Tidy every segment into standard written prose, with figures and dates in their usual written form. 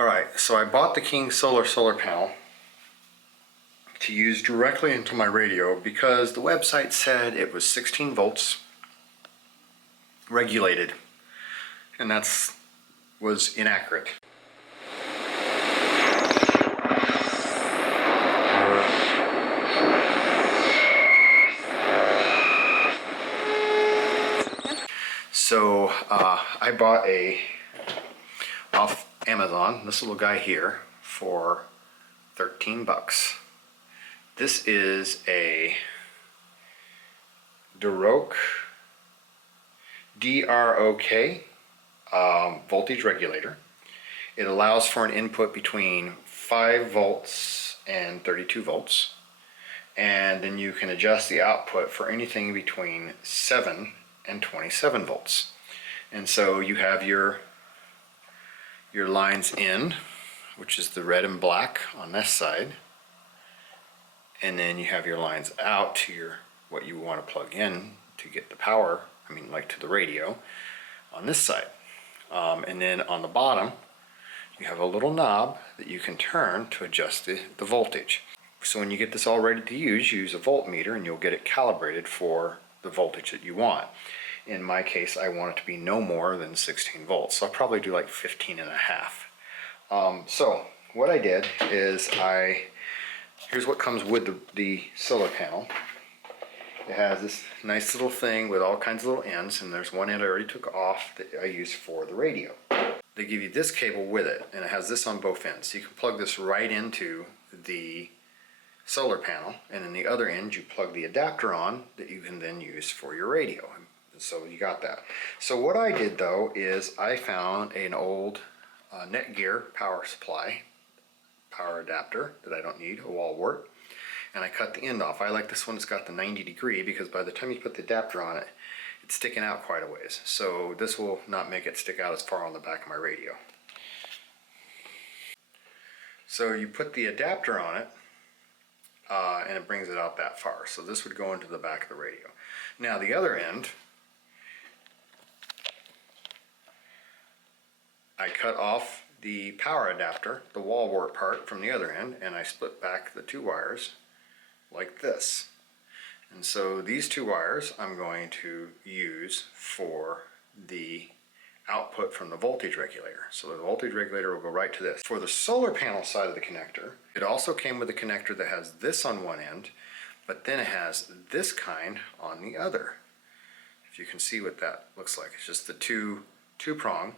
Alright, so I bought the King solar panel to use directly into my radio because the website said it was 16 volts regulated, and that was inaccurate. So I bought off Amazon, this little guy here, for 13 bucks. This is a DROK voltage regulator. It allows for an input between 5 volts and 32 volts, and then you can adjust the output for anything between 7 and 27 volts. And so you have your lines in, which is the red and black on this side, and then you have your lines out to what you want to plug in to get the power, like to the radio, on this side. And then on the bottom you have a little knob that you can turn to adjust the voltage. So when you get this all ready to use a voltmeter and you'll get it calibrated for the voltage that you want. In my case, I want it to be no more than 16 volts, so I'll probably do like 15 and a half. So what I did is here's what comes with the solar panel. It has this nice little thing with all kinds of little ends, and there's one end I already took off that I use for the radio. They give you this cable with it, and it has this on both ends. So you can plug this right into the solar panel, and in the other end you plug the adapter on that you can then use for your radio. So you got that. So what I did though is I found an old Netgear power adapter that I don't need, a wall wart, and I cut the end off. I like this one that's got the 90 degree because by the time you put the adapter on it, it's sticking out quite a ways. So this will not make it stick out as far on the back of my radio. So you put the adapter on it, and it brings it out that far. So this would go into the back of the radio. Now the other end, I cut off the power adapter, the wall wart part, from the other end, and I split back the two wires like this. And so these two wires I'm going to use for the output from the voltage regulator. So the voltage regulator will go right to this. For the solar panel side of the connector, it also came with a connector that has this on one end, but then it has this kind on the other. If you can see what that looks like, it's just the two prong.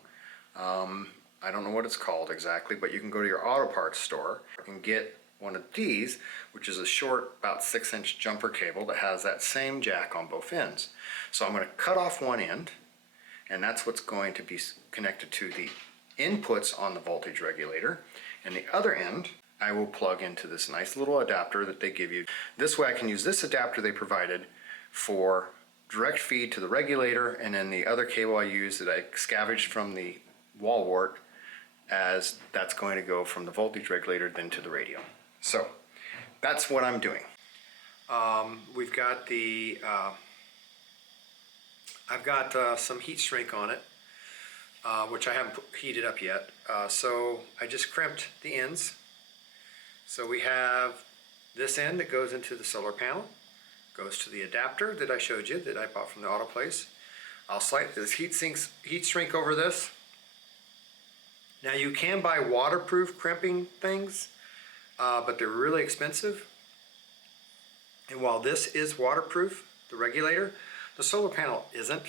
I don't know what it's called exactly, but you can go to your auto parts store and get one of these, which is a short, about 6-inch jumper cable that has that same jack on both ends. So I'm going to cut off one end, and that's what's going to be connected to the inputs on the voltage regulator. And the other end, I will plug into this nice little adapter that they give you. This way I can use this adapter they provided for direct feed to the regulator, and then the other cable I use that I scavenged from the wall wart, as that's going to go from the voltage regulator then to the radio. So that's what I'm doing. We've got the I've got some heat shrink on it, which I haven't heated up yet. So I just crimped the ends. So we have this end that goes into the solar panel, goes to the adapter that I showed you that I bought from the auto place. I'll slide this heat shrink over this. Now you can buy waterproof crimping things, but they're really expensive. And while this is waterproof, the regulator, the solar panel isn't.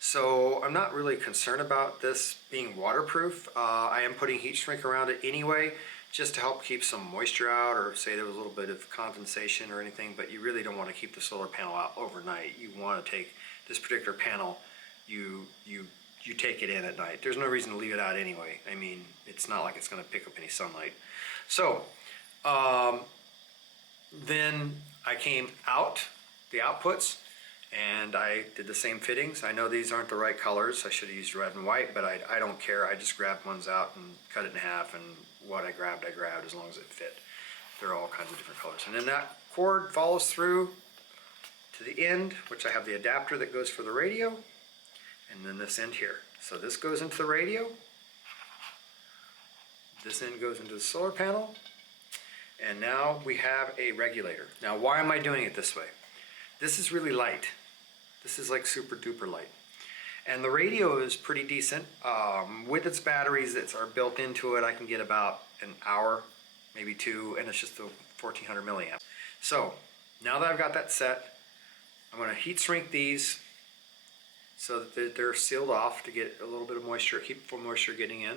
So I'm not really concerned about this being waterproof. I am putting heat shrink around it anyway, just to help keep some moisture out, or say there was a little bit of condensation or anything, but you really don't want to keep the solar panel out overnight. You want to take this particular panel, you take it in at night. There's no reason to leave it out anyway. It's not like it's going to pick up any sunlight. So then I came out the outputs and I did the same fittings. I know these aren't the right colors. I should have used red and white, but I don't care. I just grabbed ones out and cut it in half, and what I grabbed as long as it fit. They're all kinds of different colors. And then that cord follows through to the end, which I have the adapter that goes for the radio, and then this end here. So this goes into the radio. This end goes into the solar panel. And now we have a regulator. Now, why am I doing it this way? This is really light. This is like super duper light. And the radio is pretty decent. With its batteries that are built into it, I can get about an hour, maybe 2, and it's just the 1400 milliamps. So now that I've got that set, I'm going to heat shrink these so that they're sealed off to get a little bit of moisture, keep the moisture getting in.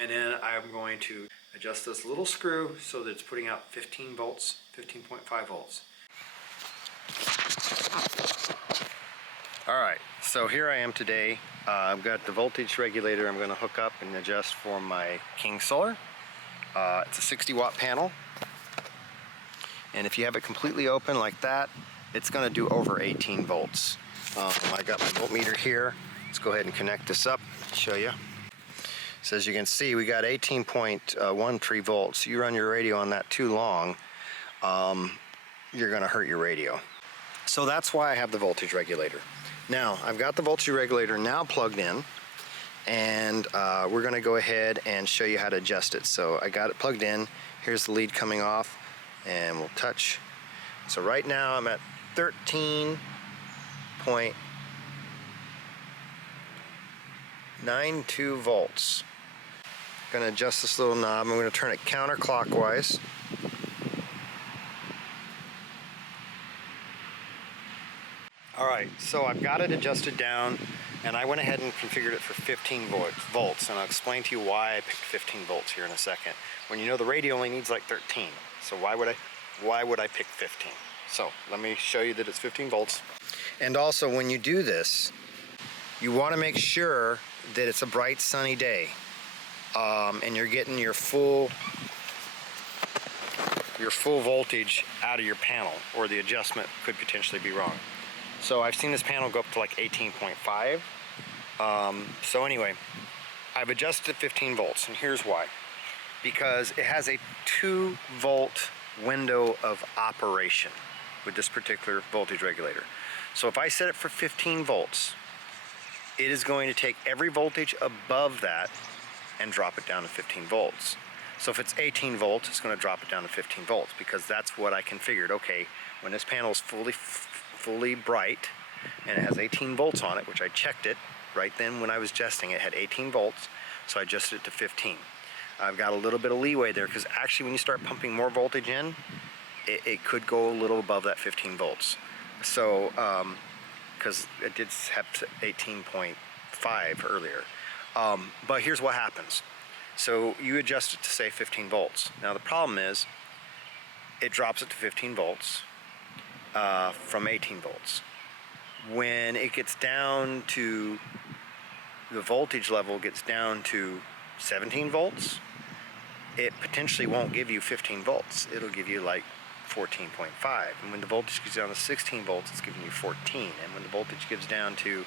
And then I'm going to adjust this little screw so that it's putting out 15 volts, 15.5 volts. All right, so here I am today. I've got the voltage regulator I'm going to hook up and adjust for my King Solar. It's a 60 watt panel. And if you have it completely open like that, it's going to do over 18 volts. I got my voltmeter here. Let's go ahead and connect this up, show you. So as you can see, we got 18.13 volts. You run your radio on that too long, you're going to hurt your radio. So that's why I have the voltage regulator. Now, I've got the voltage regulator now plugged in, and we're going to go ahead and show you how to adjust it. So I got it plugged in. Here's the lead coming off, and we'll touch. So right now I'm at 13.92 volts. Going to adjust this little knob. I'm going to turn it counterclockwise. Alright, so I've got it adjusted down, and I went ahead and configured it for 15 volts, and I'll explain to you why I picked 15 volts here in a second. When you know the radio only needs like 13, so why would I pick 15? So let me show you that it's 15 volts. And also, when you do this, you want to make sure that it's a bright sunny day. And you're getting your full voltage out of your panel, or the adjustment could potentially be wrong. So I've seen this panel go up to like 18.5. So anyway, I've adjusted to 15 volts, and here's why. Because it has a 2 volt window of operation with this particular voltage regulator. So if I set it for 15 volts, it is going to take every voltage above that and drop it down to 15 volts. So if it's 18 volts, it's going to drop it down to 15 volts, because that's what I configured. Okay, when this panel is fully bright and it has 18 volts on it, which I checked it right then when I was adjusting, it had 18 volts, so I adjusted it to 15. I've got a little bit of leeway there, because actually when you start pumping more voltage in, it could go a little above that 15 volts. So, because it did have 18.5 earlier. But here's what happens. So you adjust it to say 15 volts. Now the problem is, it drops it to 15 volts from 18 volts. When it gets down to, the voltage level gets down to 17 volts, it potentially won't give you 15 volts. It'll give you like 14.5. And when the voltage gets down to 16 volts, it's giving you 14. And when the voltage gets down to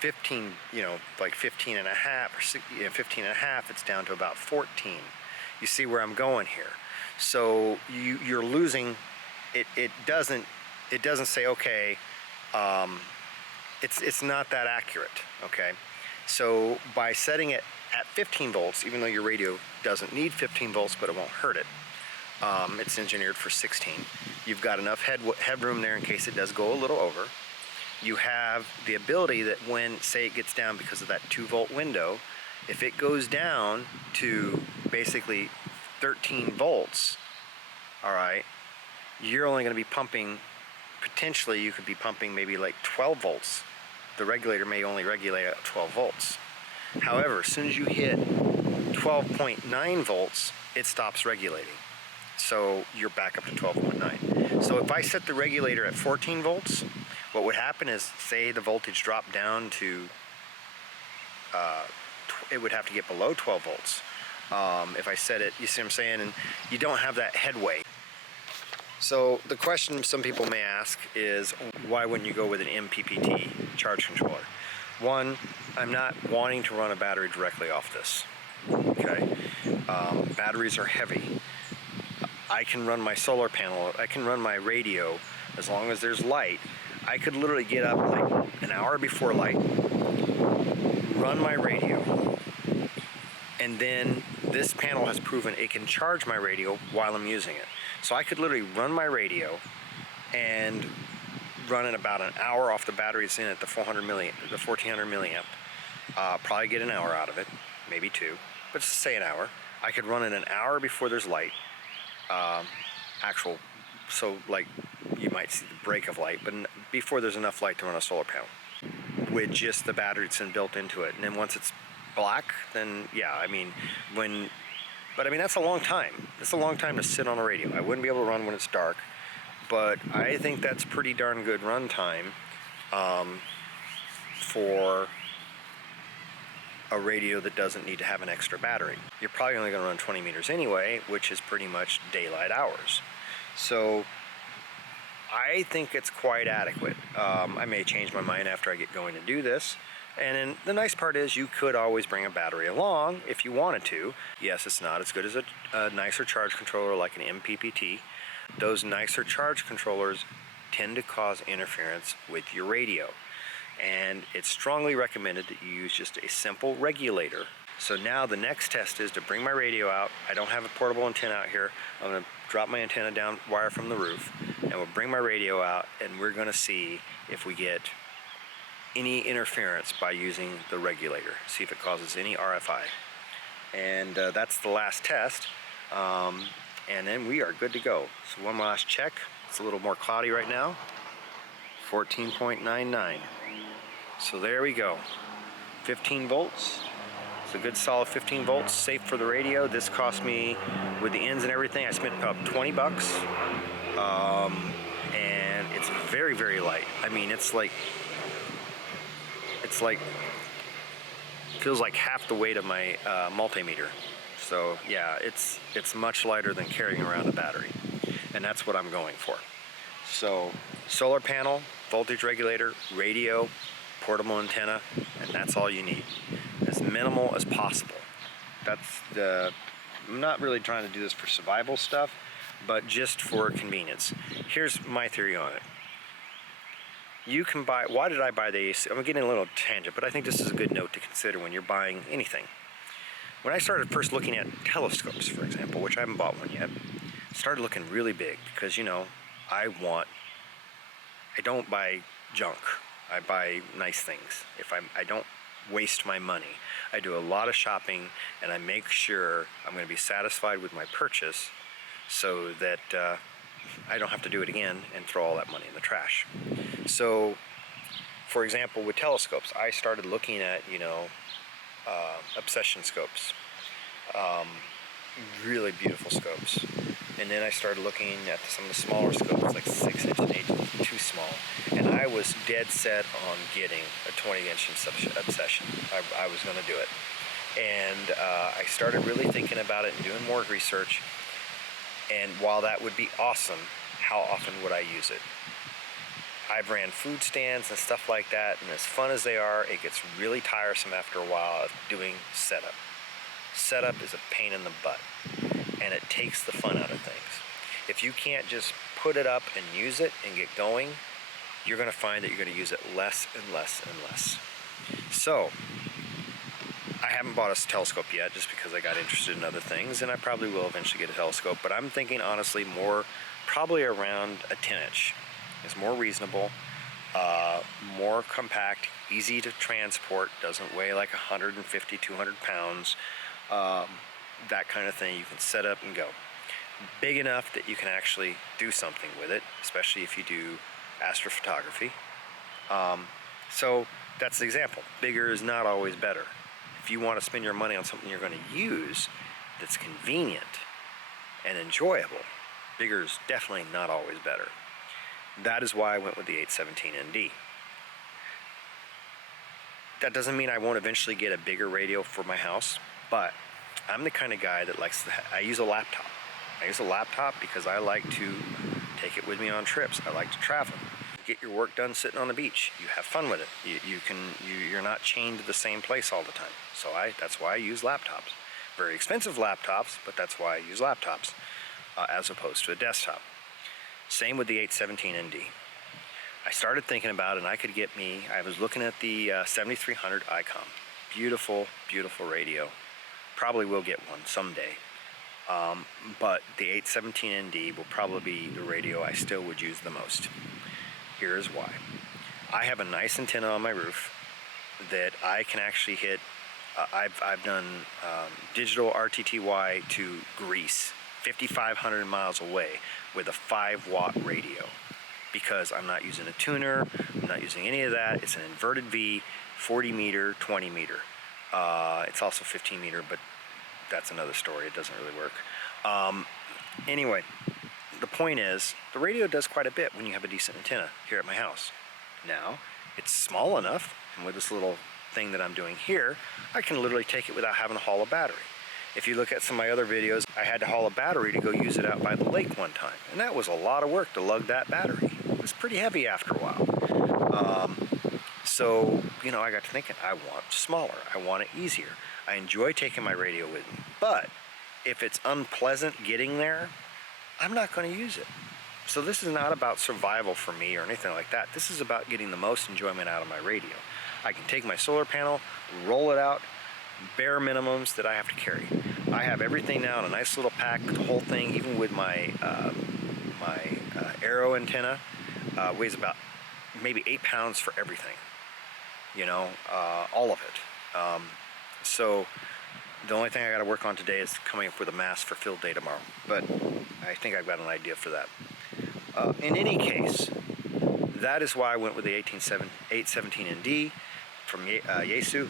15, like 15 and a half, or 15 and a half, it's down to about 14. You see where I'm going here. So you're losing. It doesn't say, okay, it's not that accurate. Okay, so by setting it at 15 volts, even though your radio doesn't need 15 volts, but it won't hurt it. It's engineered for 16. You've got enough headroom there in case it does go a little over. You have the ability that when, say, it gets down because of that 2 volt window, if it goes down to basically 13 volts, all right, you're only going to be pumping, potentially you could be pumping maybe like 12 volts. The regulator may only regulate at 12 volts. However, as soon as you hit 12.9 volts, it stops regulating. So you're back up to 12.9. So if I set the regulator at 14 volts, what would happen is, say the voltage dropped down to, it would have to get below 12 volts. If I set it, you see what I'm saying? And you don't have that headway. So the question some people may ask is, why wouldn't you go with an MPPT charge controller? One, I'm not wanting to run a battery directly off this. Okay, batteries are heavy. I can run my solar panel, I can run my radio, as long as there's light. I could literally get up like an hour before light, run my radio, and then this panel has proven it can charge my radio while I'm using it. So I could literally run my radio and run it about an hour off the battery it's in at the 1400 milliamp. Probably get an hour out of it, maybe two, but just say an hour. I could run it an hour before there's light, so like you might see the break of light, but before there's enough light to run a solar panel with just the battery that's built into it. And then once it's black, then yeah, but that's a long time. It's a long time to sit on a radio. I wouldn't be able to run when it's dark, but I think that's pretty darn good run time for a radio that doesn't need to have an extra battery. You're probably only going to run 20 meters anyway, which is pretty much daylight hours. So I think it's quite adequate. I may change my mind after I get going to do this. And then the nice part is you could always bring a battery along if you wanted to. Yes, it's not as good as a nicer charge controller like an MPPT. Those nicer charge controllers tend to cause interference with your radio. And it's strongly recommended that you use just a simple regulator. So now the next test is to bring my radio out. I don't have a portable antenna out here. I'm going to drop my antenna down wire from the roof, and we'll bring my radio out, and we're going to see if we get any interference by using the regulator, see if it causes any RFI. And that's the last test, and then we are good to go. So one last check. It's a little more cloudy right now. 14.99. So there we go. 15 volts. It's a good solid 15 volts, safe for the radio. This cost me, with the ends and everything, I spent about 20 bucks. And it's very, very light. Feels like half the weight of my multimeter. So yeah, it's much lighter than carrying around a battery. And that's what I'm going for. So solar panel, voltage regulator, radio, portable antenna, and that's all you need. As minimal as possible. I'm not really trying to do this for survival stuff, but just for convenience. Here's my theory on it. You can buy, why did I buy the Yaesu? I'm getting a little tangent, but I think this is a good note to consider when you're buying anything. When I started first looking at telescopes, for example, which I haven't bought one yet, started looking really big because, I don't buy junk. I buy nice things. I don't waste my money. I do a lot of shopping, and I make sure I'm going to be satisfied with my purchase so that I don't have to do it again and throw all that money in the trash. So, for example, with telescopes, I started looking at, obsession scopes, really beautiful scopes. And then I started looking at some of the smaller scopes, like 6-inch and 8-inch, too small. And I was dead set on getting a 20-inch obsession. I was going to do it. And I started really thinking about it and doing more research. And while that would be awesome, how often would I use it? I've ran food stands and stuff like that, and as fun as they are, it gets really tiresome after a while of doing setup. Setup is a pain in the butt, and it takes the fun out of things. If you can't just put it up and use it and get going, you're going to find that you're going to use it less and less and less. So, I haven't bought a telescope yet just because I got interested in other things, and I probably will eventually get a telescope, but I'm thinking honestly probably around a 10-inch. It's more reasonable, more compact, easy to transport, doesn't weigh like 150, 200 pounds, that kind of thing. You can set up and go. Big enough that you can actually do something with it, especially if you do astrophotography. So that's the example. Bigger is not always better. If you want to spend your money on something you're going to use that's convenient and enjoyable, bigger is definitely not always better. That is why I went with the 817ND. That doesn't mean I won't eventually get a bigger radio for my house, but I'm the kind of guy that I use a laptop. I use a laptop because I like to take it with me on trips. I like to travel. Get your work done sitting on the beach. You have fun with it. You're not chained to the same place all the time. So that's why I use laptops. Very expensive laptops, but that's why I use laptops as opposed to a desktop. Same with the 817ND. I started thinking about it, and I was looking at the 7300 Icom. beautiful, beautiful radio. Probably will get one someday. But the 817ND will probably be the radio I still would use the most. Here's why. I have a nice antenna on my roof that I can actually hit. I've done digital RTTY to Greece, 5,500 miles away with a 5-watt radio, because I'm not using a tuner, I'm not using any of that. It's an inverted V, 40 meter, 20 meter. It's also 15 meter, but that's another story. It doesn't really work. Anyway, the point is, the radio does quite a bit when you have a decent antenna here at my house. Now, it's small enough, and with this little thing that I'm doing here, I can literally take it without having to haul a battery. If you look at some of my other videos, I had to haul a battery to go use it out by the lake one time, and that was a lot of work to lug that battery. It was pretty heavy after a while. So, you know, I got to thinking, I want smaller, I want it easier. I enjoy taking my radio with me, but if it's unpleasant getting there, I'm not going to use it. So this is not about survival for me or anything like that. This is about getting the most enjoyment out of my radio. I can take my solar panel, roll it out, bare minimums that I have to carry. I have everything now in a nice little pack, the whole thing, even with my Arrow antenna, weighs about maybe 8 pounds for everything. You know, all of it. So the only thing I got to work on today is coming up with a mask for field day tomorrow. But I think I've got an idea for that. In any case, that is why I went with the 817ND from Yaesu.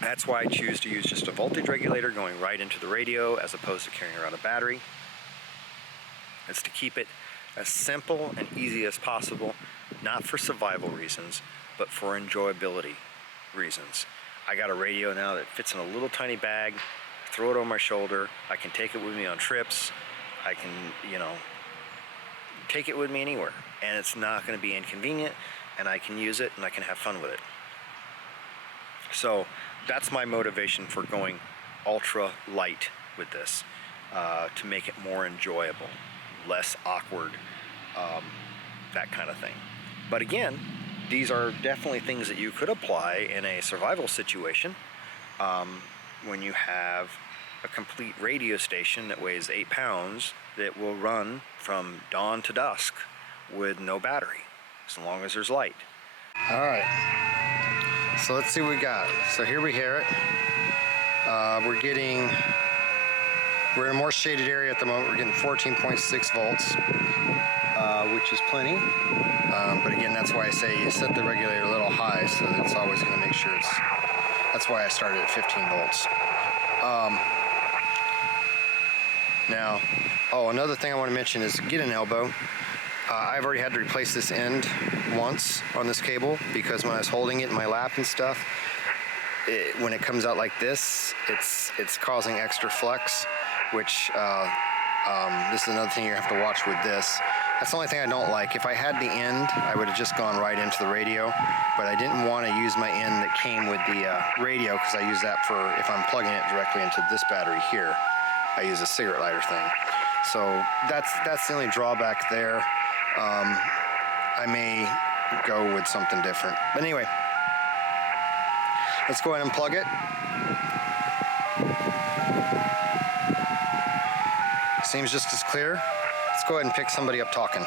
That's why I choose to use just a voltage regulator going right into the radio as opposed to carrying around a battery. It's to keep it as simple and easy as possible, not for survival reasons, but for enjoyability reasons. I got a radio now that fits in a little tiny bag, throw it over my shoulder, I can take it with me on trips, I can, you know, take it with me anywhere, and it's not going to be inconvenient, and I can use it and I can have fun with it. So that's my motivation for going ultra light with this, to make it more enjoyable, less awkward, that kind of thing. But again, these are definitely things that you could apply in a survival situation, when you have a complete radio station that weighs 8 pounds that will run from dawn to dusk with no battery, as long as there's light. All right, so let's see what we got. So here we hear it. We're in a more shaded area at the moment. We're getting 14.6 volts, which is plenty. But again, that's why I say you set the regulator a little high, so that it's always going to make sure it's. That's why I started at 15 volts. Now, another thing I want to mention is get an elbow. I've already had to replace this end once on this cable because when I was holding it in my lap and stuff, when it comes out like this, it's causing extra flex, which this is another thing you have to watch with this. That's the only thing I don't like. If I had the end, I would have just gone right into the radio, but I didn't want to use my end that came with the radio because I use that for if I'm plugging it directly into this battery here. I use a cigarette lighter thing. So that's the only drawback there. I may go with something different. But anyway, let's go ahead and plug it. Seems just as clear. Let's go ahead and pick somebody up talking.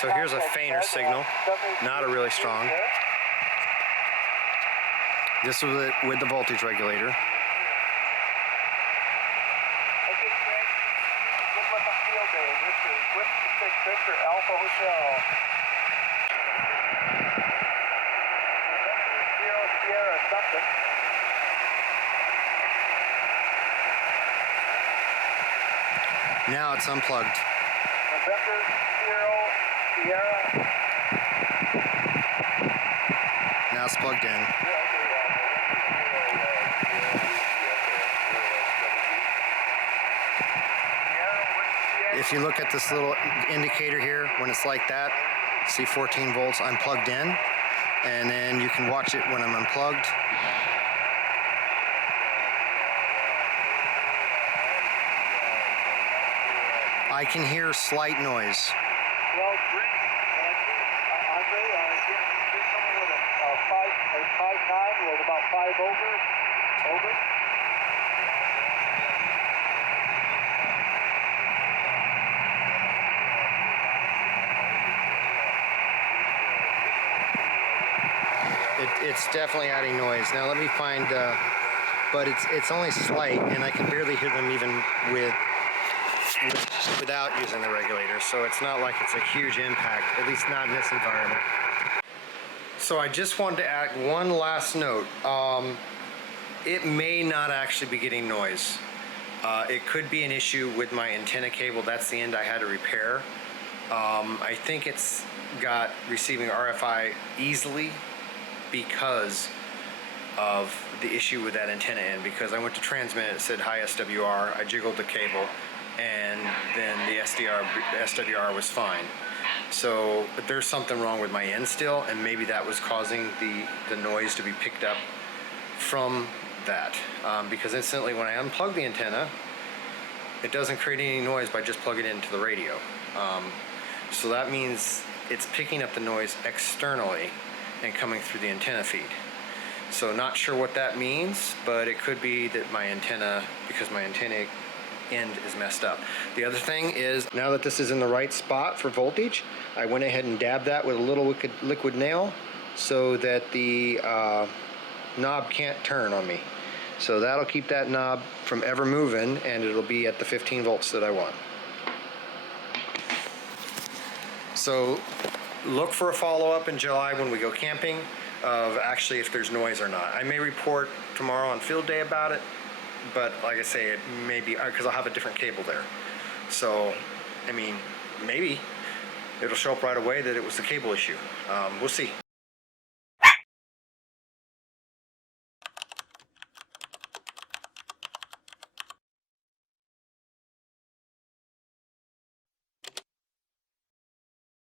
So here's a fainter signal, not a really strong. This was it with the voltage regulator. Now it's unplugged. November, Sierra. Now it's plugged in. If you look at this little indicator here, when it's like that, see 14 volts, I'm plugged in, and then you can watch it when I'm unplugged. I can hear slight noise. Well, Andre, was about 5 over. Over. It's definitely adding noise. Now let me find, but it's only slight, and I can barely hear them even without using the regulator. So it's not like it's a huge impact, at least not in this environment. So I just wanted to add one last note. It may not actually be getting noise. It could be an issue with my antenna cable. That's the end I had to repair. I think it's got receiving RFI easily because of the issue with that antenna end, because I went to transmit, it said high SWR, I jiggled the cable, and then the SWR was fine. So but there's something wrong with my end still, and maybe that was causing the noise to be picked up from that. Because instantly when I unplug the antenna, it doesn't create any noise by just plugging it into the radio. So that means it's picking up the noise externally and coming through the antenna feed. So not sure what that means, but it could be that my antenna, because my antenna end is messed up. The other thing is, now that this is in the right spot for voltage, I went ahead and dabbed that with a little liquid nail so that the knob can't turn on me. So that'll keep that knob from ever moving, and it'll be at the 15 volts that I want. So look for a follow-up in July when we go camping of actually if there's noise or not. I may report tomorrow on field day about it, but like I say, it may be because I'll have a different cable there. So, I mean, maybe it'll show up right away that it was the cable issue. We'll see.